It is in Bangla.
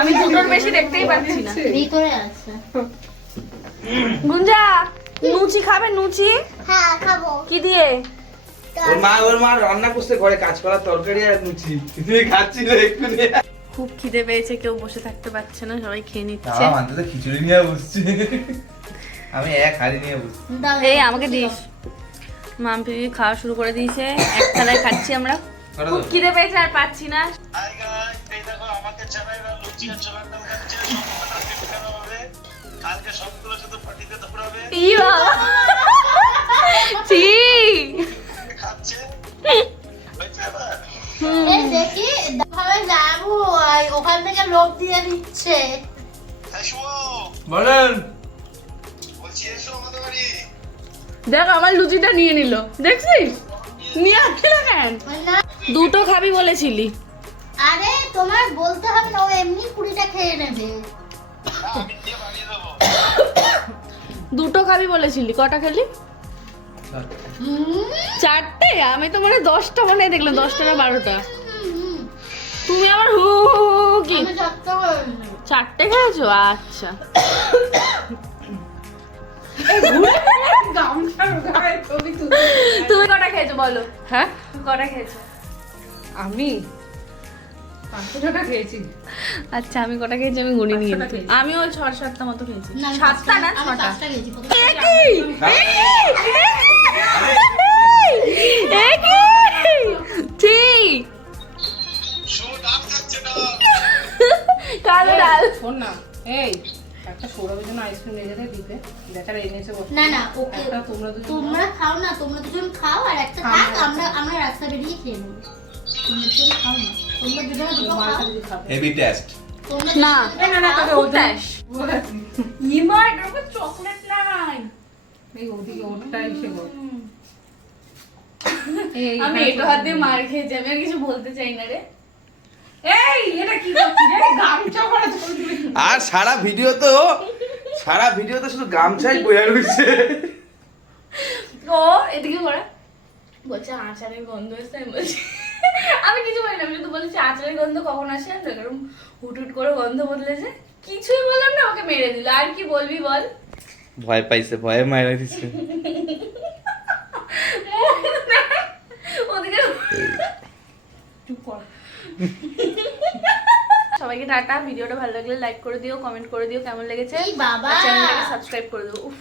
আমি দুটোর বেশি দেখতেই পাচ্ছি না। ভিতরে আছে। গুঞ্জা নুচি খাবে নুচি? হ্যাঁ খাব। কি দিয়ে? ওর মা ওর মা রান্না করতে ঘরে কাজ করা তরকারি আর লুচি তুমি খাচ্ছিলে একটু নিয়ে খুব খিদে পেয়েছে কেউ বসে থাকতে পারছে না সবাই খেয়ে নিচ্ছে। আমার মানতে তো খিচুড়ি নিয়ে বসছি। আমি এক হাড়ি নিয়ে বসছি। এই আমাকে দিস। মাম্পি খাওয়া শুরু করে দিয়েছে। এক থালায় খাচ্ছি আমরা। খুব? খিদে পেয়েছে আর পাচ্ছি না। কালকে সবগুলো শুধু পার্টিতে দৌড়াবে। ই ছি। খাচ্ছে। এই দেখি ভাবে যাব ওখান থেকে লোক দিয়ে দিচ্ছে। হ্যাঁ বলেন। দেখ আমার লুচিটা নিয়ে নিল। দেখছিস? নিয়ে আসছে না কেন? দুটো খাবি বলেছিলি। আরে তোমার বলতে হবে না ও এমনি কুড়িটা খেয়ে নেবে। দুটো খাবি বলেছিলি কটা খেলি? চারটে? আমি তো মানে দশটা মনে হয় দেখলাম দশটা না বারোটা। তুমি আবার হু কি। চারটে খেয়েছো? আচ্ছা। তুমি কটা খেয়েছো বলো? হ্যাঁ? কটা খেয়েছো? আমি? পাঁচশো টাকা খেয়েছি। আচ্ছা আমি কটা খেয়েছি আমি গুনি নিয়ে আমি ওই ছ সাতটা মতো খেয়েছি। না, সাতটা না ছটা? কালো ডাল। শোন না। এই একটা সৌরভের জন্য আইসক্রিম নিয়ে যেতে দিতে। বেচারা না না ওকে। একটা তোমরা দুজন তোমরা খাও না তোমরা দুজন খাও আর একটা থাক আমরা আমরা রাস্তা বেরিয়ে খেয়ে নেব। তোমরা দুজন খাও না। তোমরা দুজনে দুটো খাও। হেভি টেস্ট না। না। তবে চকলেট এই ওদিকে গো আমি এটা হাত দিয়ে মার খেয়েছি আমি আর কিছু বলতে চাই না রে। এই এটা কি গামছা পরা আর সারা ভিডিও তো সারা ভিডিওতে শুধু গামছাই বয়ে রয়েছে। ও এদিকে করা বলছে আচারের গন্ধ এসছে আমি বলছি আমি কিছু বলি না আমি শুধু বলেছি আচারের গন্ধ কখন আসে এরকম হুট হুট করে গন্ধ বদলেছে। কিছুই বললাম না আমাকে মেরে দিল। আর কি বলবি বল? ভয় পাইছে ভয়ে মায়েরা দিচ্ছে ওদিকে চুপ কর। টাটা। ভিডিওটা ভালো লাগলে লাইক করে দিও কমেন্ট করে দিও কেমন লেগেছে? বাবা! চ্যানেলটাকে সাবস্ক্রাইব করে দিও উফ।